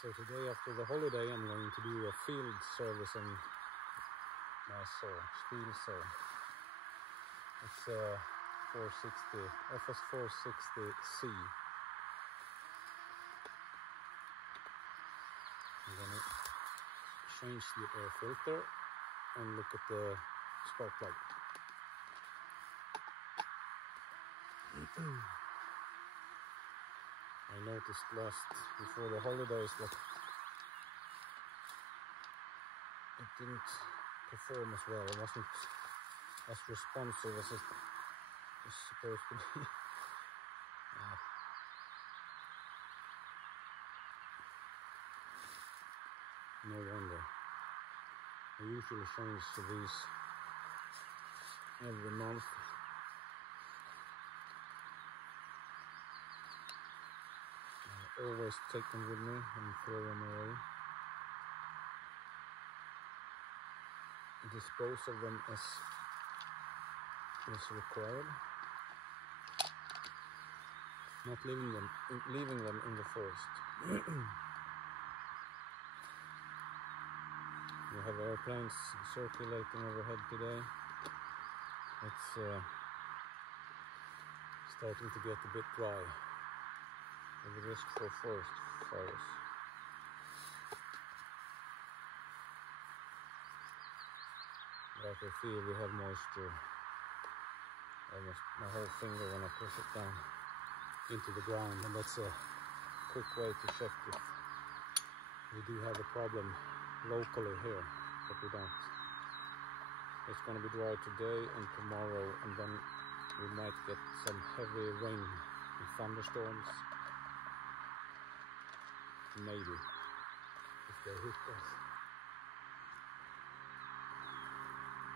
So today after the holiday I'm going to do a field service on my saw, steel saw. It's a 460, FS 460C. I'm gonna change the air filter and look at the spark plug. I noticed before the holidays that it didn't perform as well. It wasn't as responsive as it was supposed to be. No wonder. I usually change to these every month. I always take them with me and throw them away. Dispose of them as required. Not leaving them in the forest. We have airplanes circulating overhead today. It's starting to get a bit dry, with the risk for forest fires. But I can feel we have moisture almost my whole finger when I push it down into the ground, and that's a quick way to check if we do have a problem locally here, but we don't. It's going to be dry today and tomorrow, and then we might get some heavy rain and thunderstorms, maybe, if they hit us.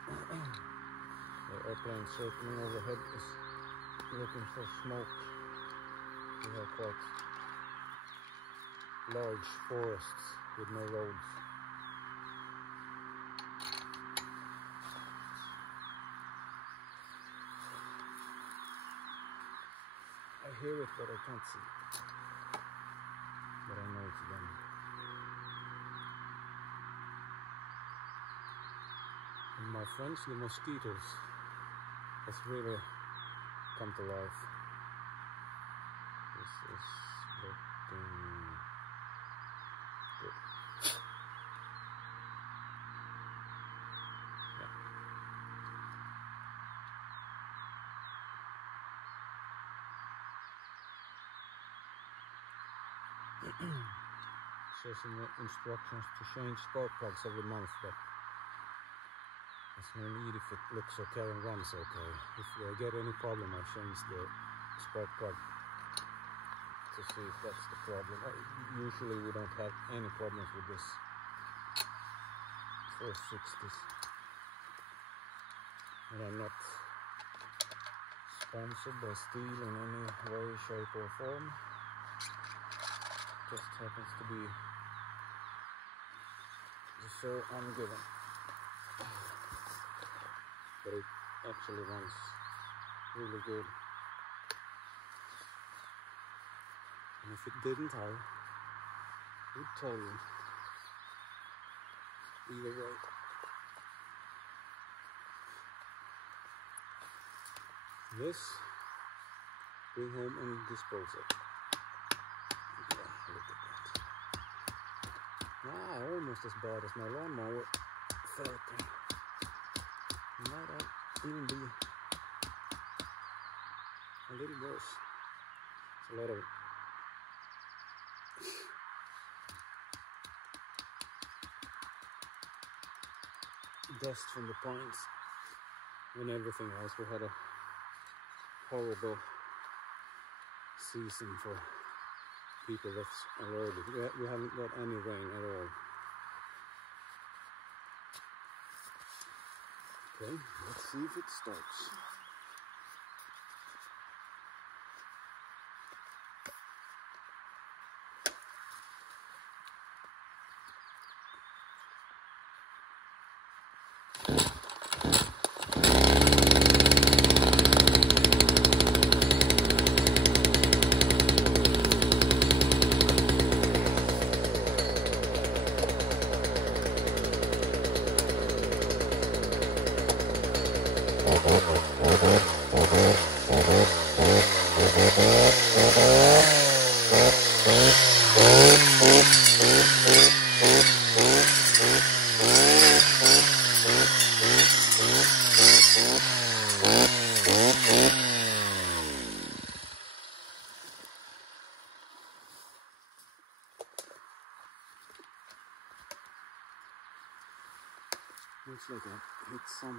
The airplane circling overhead is looking for smoke. We have quite large forests with no roads. I hear it, but I can't see it. But I know it's them. And my friends, the mosquitoes, has really come to life. This is looking good. Says in the instructions to change spark plugs every month, but there's no need if it looks okay and runs okay. If I get any problem, I change the spark plug to see if that's the problem. Usually we don't have any problems with this 460s. And I'm not sponsored by Stihl in any way, shape or form. Just happens to be the show I'm given. But it actually runs really good. And if it didn't, I would tell you. Either way. This, bring home and dispose it. Look at that. Almost as bad as my lawnmower felting. Might even be a little worse. It's a lot of dust from the pines and everything else. We had a horrible season for people that's allergic. We haven't got any rain at all. Okay, let's see if it starts. Looks like I hit some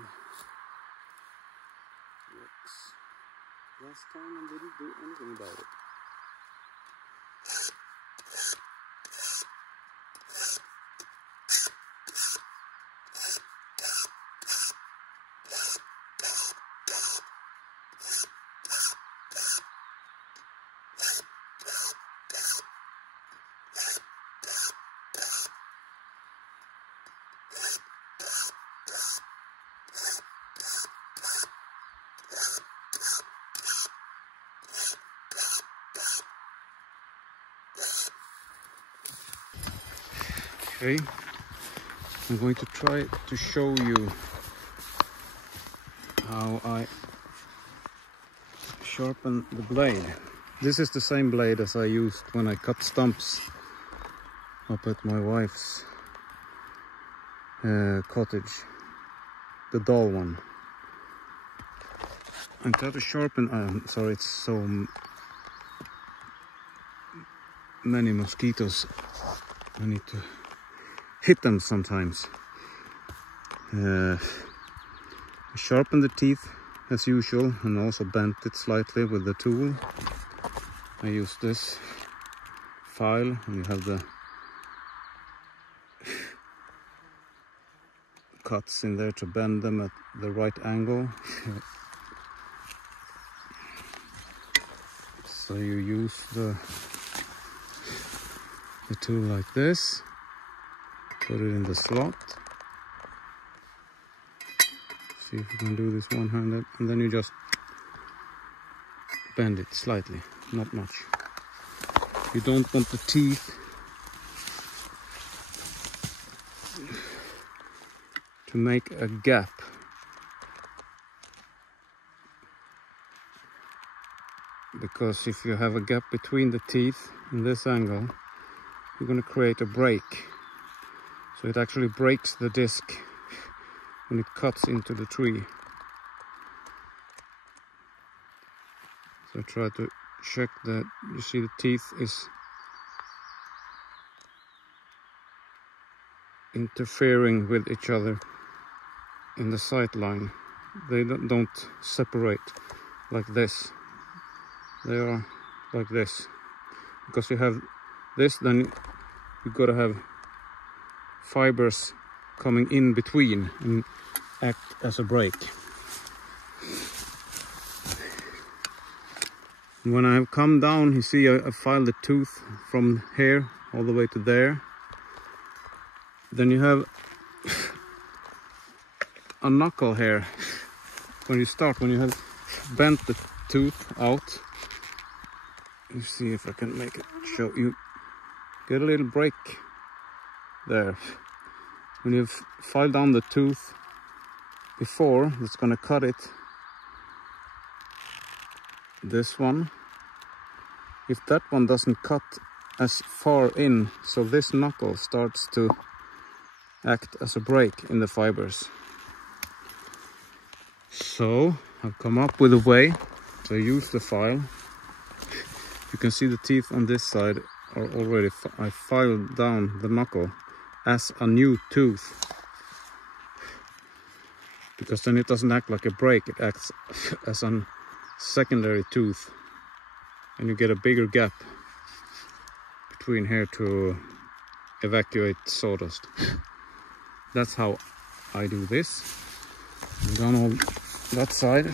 rocks last time and didn't do anything about it. Okay, I'm going to try to show you how I sharpen the blade. This is the same blade as I used when I cut stumps up at my wife's cottage, the dull one. I try to sharpen, sorry, it's so many mosquitoes, I need to hit them sometimes. Sharpen the teeth as usual and also bent it slightly with the tool. I use this file and you have the cuts in there to bend them at the right angle. So you use the tool like this, put it in the slot. See if you can do this one-handed, and then you just bend it slightly, not much. You don't want the teeth to make a gap. Because if you have a gap between the teeth in this angle, you're going to create a break. So it actually breaks the disc when it cuts into the tree. So try to check that you see the teeth is interfering with each other in the sight line. They don't separate like this. They are like this. Because you have this, then you've got to have fibers coming in between and act as a break. When I have come down, you see I filed the tooth from here all the way to there. Then you have a knuckle here. When you have bent the tooth out, you see if I can make it show you. Get a little break there. When you've filed down the tooth before, that's going to cut it. This one. If that one doesn't cut as far in, so this knuckle starts to act as a break in the fibers. So I've come up with a way to use the file. You can see the teeth on this side are already, I filed down the knuckle as a new tooth. Because then it doesn't act like a break, it acts as a secondary tooth. And you get a bigger gap between here to evacuate sawdust. That's how I do this. I've done all that side.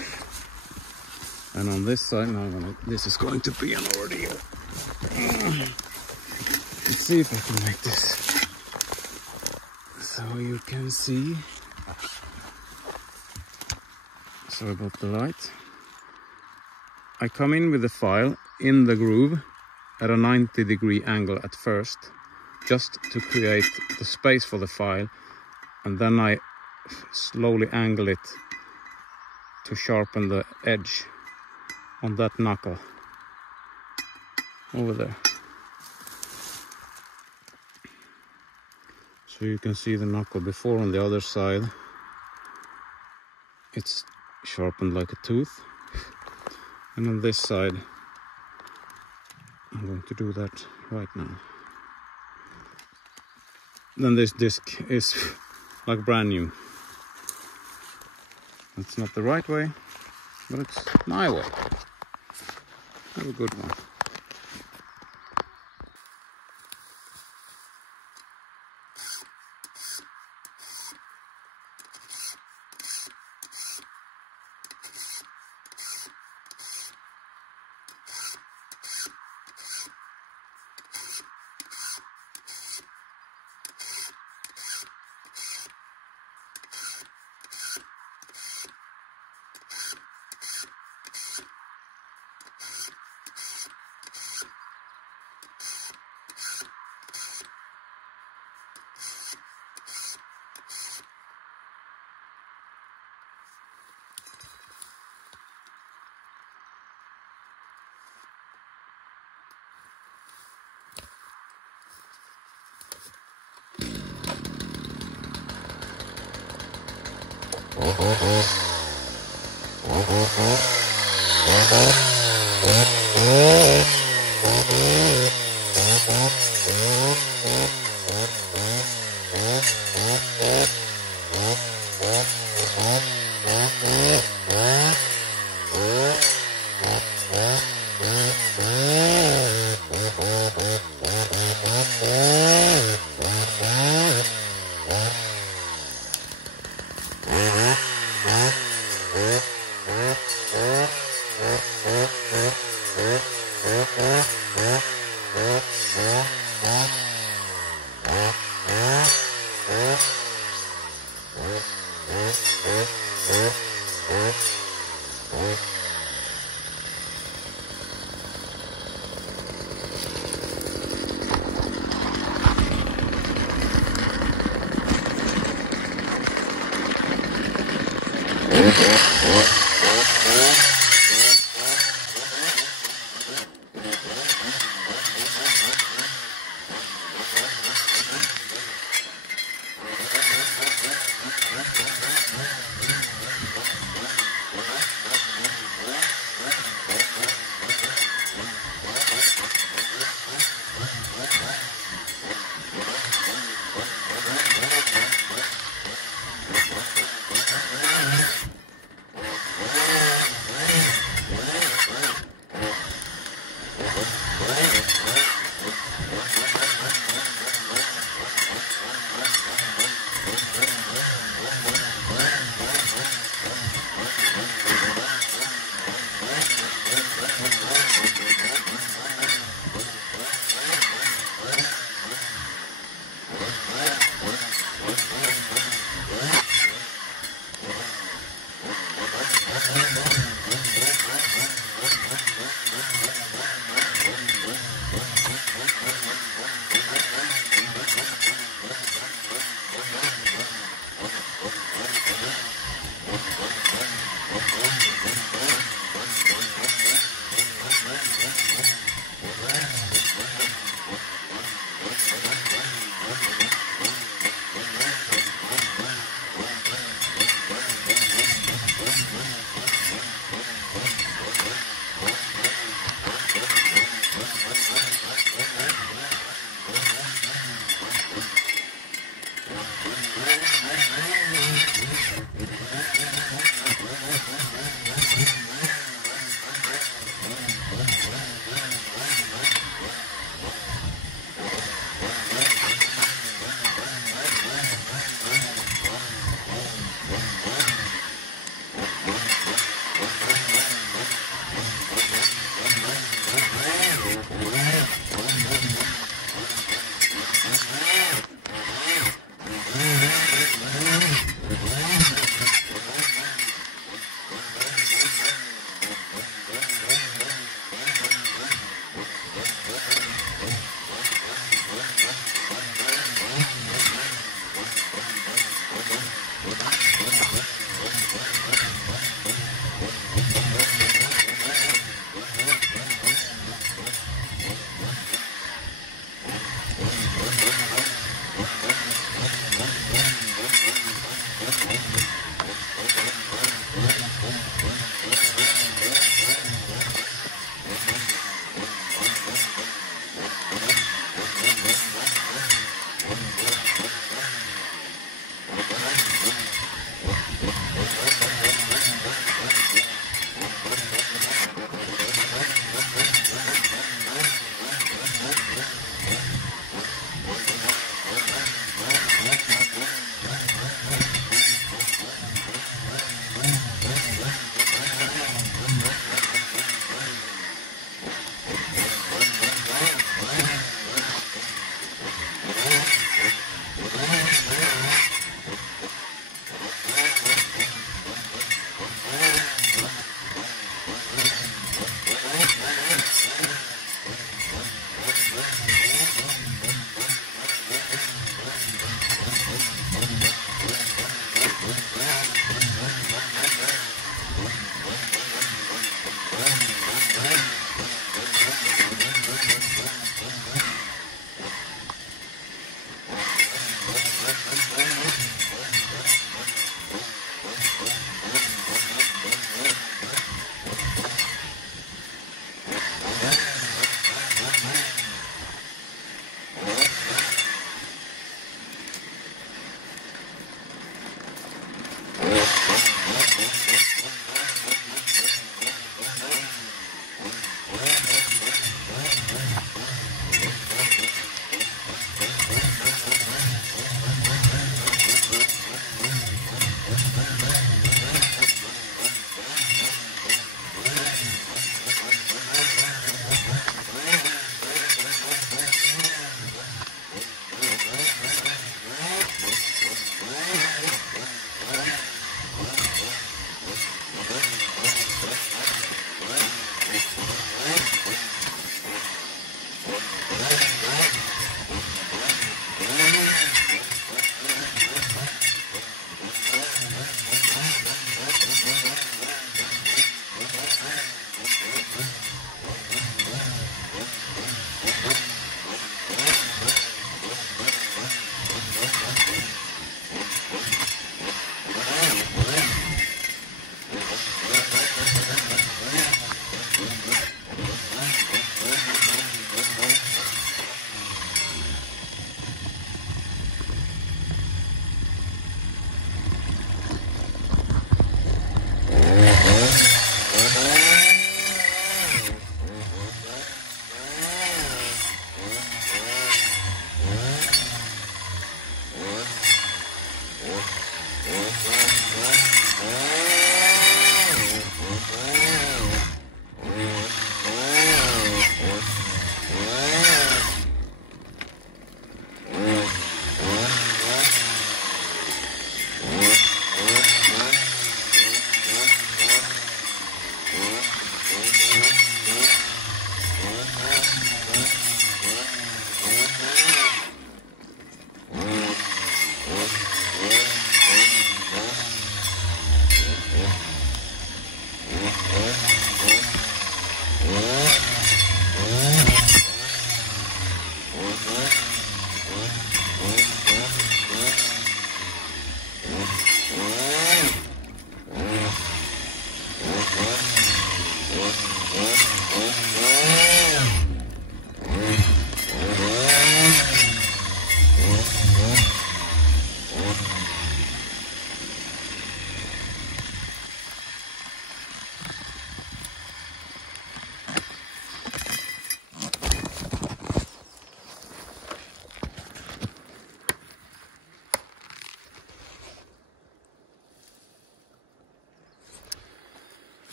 And on this side, now this is going to be an ordeal. Let's see if I can make this so you can see. Sorry about the light. I come in with the file in the groove at a 90-degree angle at first, just to create the space for the file, and then I slowly angle it to sharpen the edge on that knuckle over there. So you can see the knuckle before on the other side. It's sharpened like a tooth. And on this side, I'm going to do that right now. Then this disc is like brand new. That's not the right way, but it's my way. Have a good one.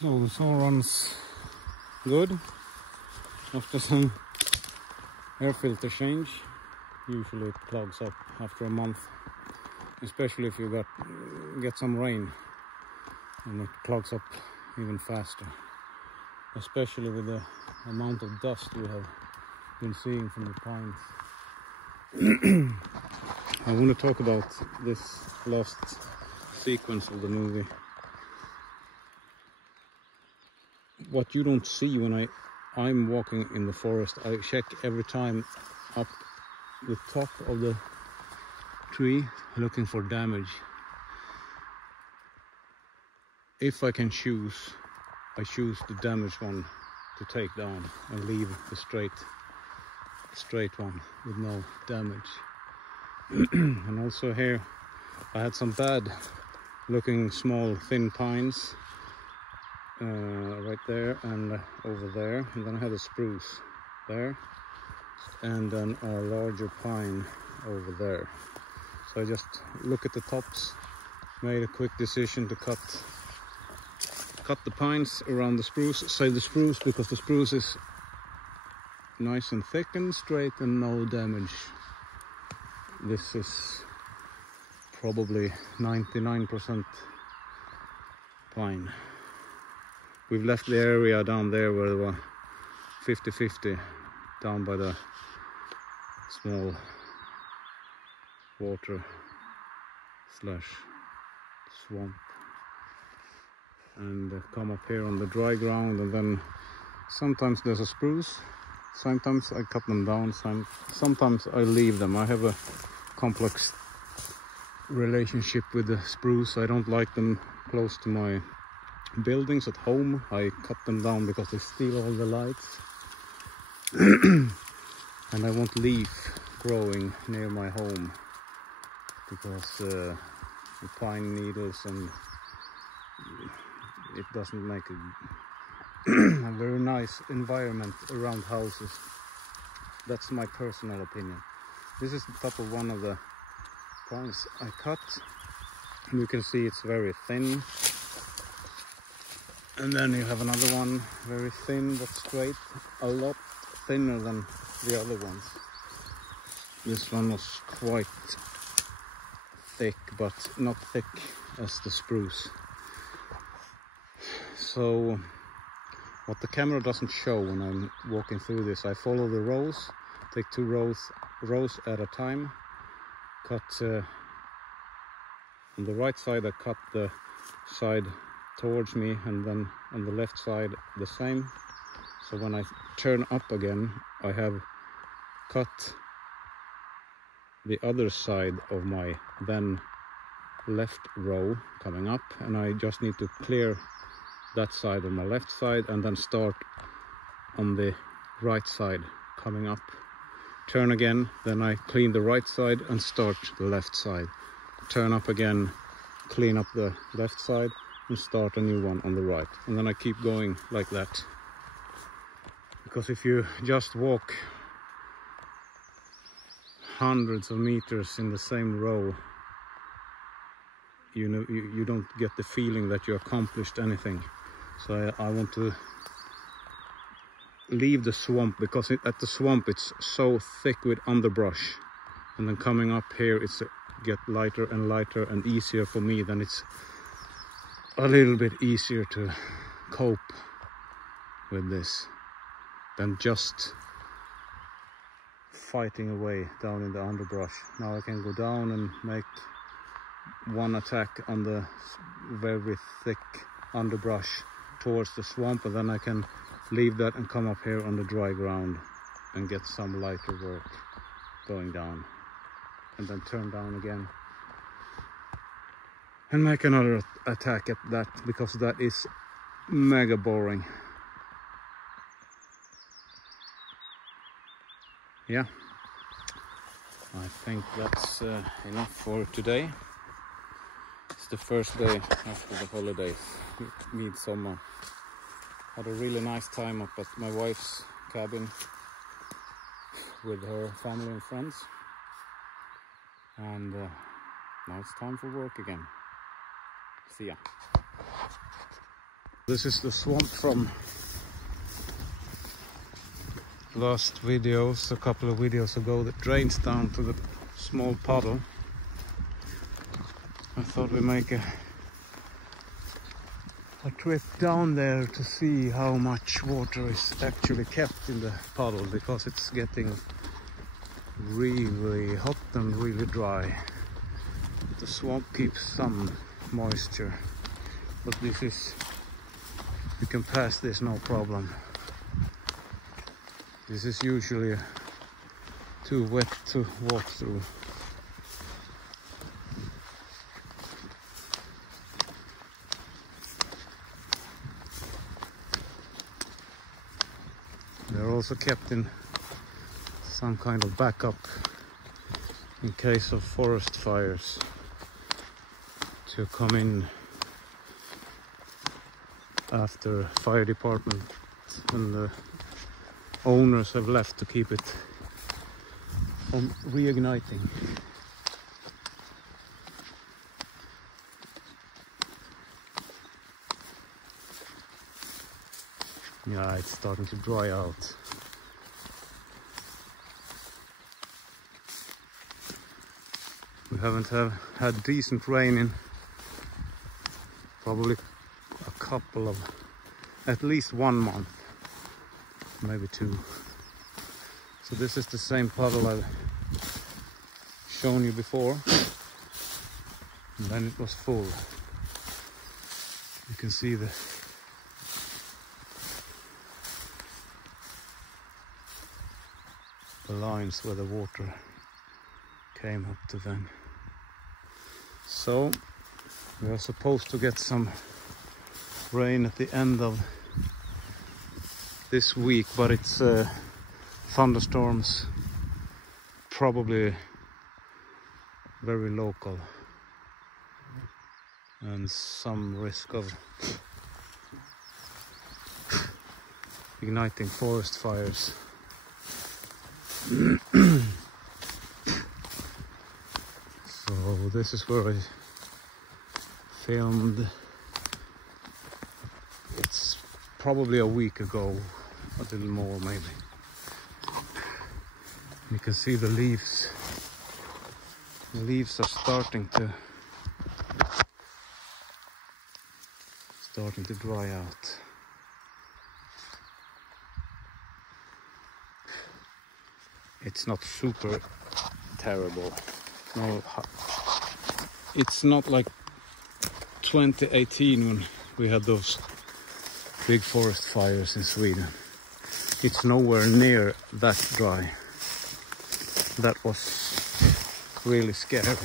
So this all runs good after some air filter change. Usually it clogs up after a month, especially if you get some rain, and it clogs up even faster, especially with the amount of dust we have been seeing from the pines. I want to talk about this last sequence of the movie. What you don't see when I'm walking in the forest, I check every time up the top of the tree looking for damage. If I can choose, I choose the damaged one to take down and leave the straight one with no damage. And also here I had some bad looking small thin pines right there and over there, and then I had a spruce there, and then a larger pine over there. So I just look at the tops, made a quick decision to cut the pines around the spruce, save the spruce, because the spruce is nice and thick and straight and no damage. This is probably 99% pine. We've left the area down there where there were 50-50 down by the small water / swamp, and come up here on the dry ground, and then sometimes there's a spruce, sometimes I cut them down, sometimes I leave them. I have a complex relationship with the spruce. I don't like them close to my buildings at home. I cut them down because they steal all the lights. And I want leaf growing near my home because the pine needles, and it doesn't make a very nice environment around houses. That's my personal opinion. This is the top of one of the pines I cut. You can see it's very thin. And then you have another one, very thin but straight, a lot thinner than the other ones. This one was quite thick, but not thick as the spruce. So what the camera doesn't show when I'm walking through this, I follow the rows, take 2 rows at a time, cut on the right side. I cut the side towards me, and then on the left side the same. So when I turn up again, I have cut the other side of my then left row coming up, and I just need to clear that side on my left side and then start on the right side coming up, turn again, then I clean the right side and start the left side, turn up again, clean up the left side and start a new one on the right, and then I keep going like that. Because if you just walk hundreds of meters in the same row, you know, you don't get the feeling that you accomplished anything. So I want to leave the swamp, because at the swamp it's so thick with underbrush, and then coming up here it's get lighter and lighter and easier for me. Then it's a little bit easier to cope with this than just fighting away down in the underbrush. Now I can go down and make one attack on the very thick underbrush towards the swamp, and then I can leave that and come up here on the dry ground and get some lighter work going down, and then turn down again and make another attack at that, because that is mega boring. Yeah, I think that's enough for today. It's the first day after the holidays, midsummer. Had a really nice time up at my wife's cabin with her family and friends, and now it's time for work again. See ya. This is the swamp from last videos, a couple of videos ago, that drains down to the small puddle. I thought we'd make a trip down there to see how much water is actually kept in the puddle, because it's getting really hot and really dry. The swamp keeps some moisture, but this is, you can pass this no problem. This is usually too wet to walk through. They're also kept in some kind of backup in case of forest fires, to come in after fire department and the owners have left, to keep it from reigniting. Yeah, it's starting to dry out. We haven't had decent rain in probably a couple of, at least 1 month, maybe 2. So this is the same puddle I've shown you before, and then it was full. You can see the lines where the water came up to then. So we are supposed to get some rain at the end of this week, but it's thunderstorms, probably very local, and some risk of igniting forest fires. So this is where I filmed. It's probably a week ago, a little more maybe. You can see the leaves. The leaves are starting to dry out. It's not super terrible. No, it's not like 2018 when we had those big forest fires in Sweden. It's nowhere near that dry. That was really scary.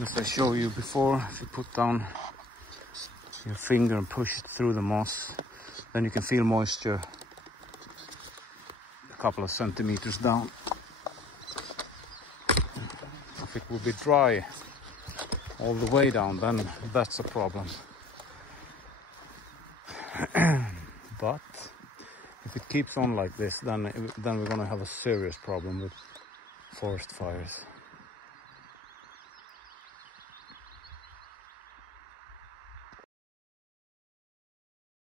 As I showed you before, if you put down your finger and push it through the moss, then you can feel moisture a couple of centimeters down. If it will be dry all the way down, then that's a problem. But if it keeps on like this, then we're going to have a serious problem with forest fires.